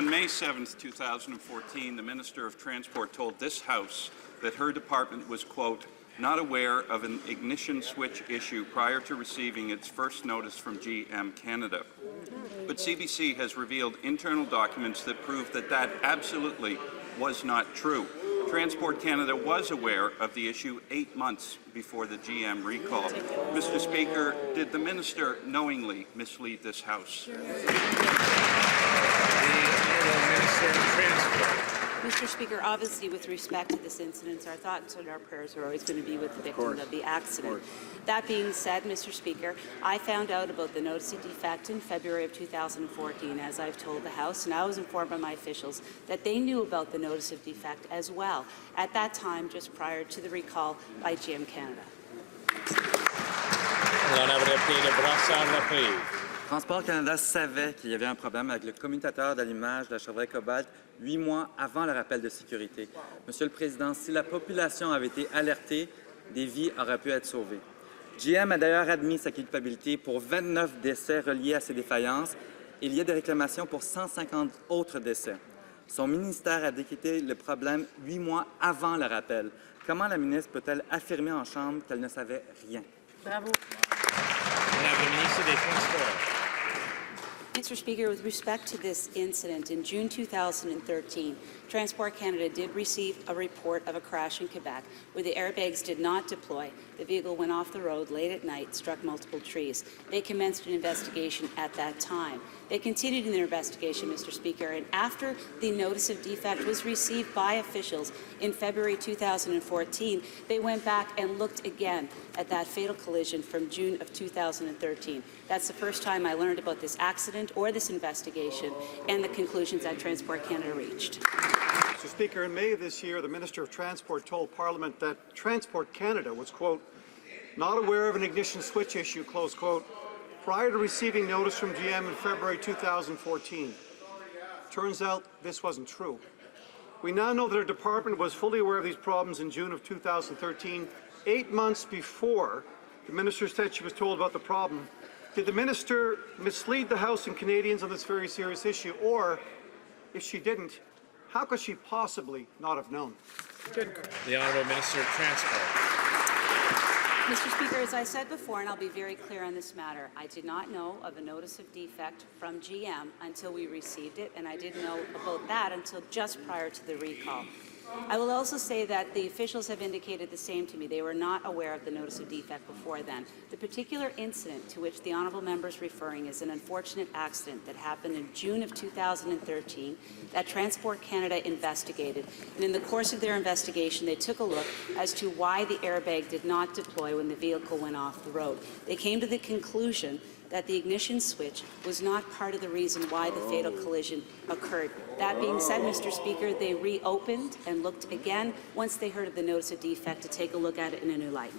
On May 7, 2014, the Minister of Transport told this House that her department was, quote, not aware of an ignition switch issue prior to receiving its first notice from GM Canada. But CBC has revealed internal documents that prove that that absolutely was not true. Transport Canada was aware of the issue 8 months before the GM recall. Mr. Speaker, did the Minister knowingly mislead this House? The Honourable Minister of Transport. Mr. Speaker, obviously with respect to this incident, our thoughts and our prayers are always going to be with the victims of the accident. That being said, Mr. Speaker, I found out about the notice of defect in February of 2014, as I've told the House, and I was informed by my officials that they knew about the notice of defect as well, at that time just prior to the recall by GM Canada. Transport Canada savait qu'il y avait un problème avec le commutateur d'allumage de la Chevrolet Cobalt 8 mois avant le rappel de sécurité. Monsieur le Président, si la population avait été alertée, des vies auraient pu être sauvées. GM a d'ailleurs admis sa culpabilité pour 29 décès reliés à ces défaillances et il y a des réclamations pour 150 autres décès. Son ministère a détecté le problème 8 mois avant le rappel. Comment la ministre peut-elle affirmer en Chambre qu'elle ne savait rien? Bravo. Madame la Ministre des Transports. Mr. Speaker, with respect to this incident, in June 2013, Transport Canada did receive a report of a crash in Quebec where the airbags did not deploy. The vehicle went off the road late at night, struck multiple trees. They commenced an investigation at that time. They continued in their investigation, Mr. Speaker, and after the notice of defect was received by officials in February 2014, they went back and looked again at that fatal collision from June of 2013. That's the first time I learned about this accident or this investigation and the conclusions that Transport Canada reached. Mr. Speaker, in May of this year, the Minister of Transport told Parliament that Transport Canada was, quote, not aware of an ignition switch issue, close quote, prior to receiving notice from GM in February 2014. Turns out this wasn't true. We now know that our department was fully aware of these problems in June of 2013, 8 months before the Minister said she was told about the problem. Did the Minister mislead the House and Canadians on this very serious issue? Or, if she didn't, how could she possibly not have known? The Honourable Minister of Transport. Mr. Speaker, as I said before, and I'll be very clear on this matter, I did not know of a notice of defect from GM until we received it, and I didn't know about that until just prior to the recall. I will also say that the officials have indicated the same to me. They were not aware of the notice of defect before then. The particular incident to which the honourable member is referring is an unfortunate accident that happened in June of 2013 that Transport Canada investigated. And in the course of their investigation, they took a look as to why the airbag did not deploy when the vehicle went off the road. They came to the conclusion that the ignition switch was not part of the reason why the fatal collision occurred. That being said, Mr. Speaker, they reopened and looked again once they heard of the notice of defect to take a look at it in a new light.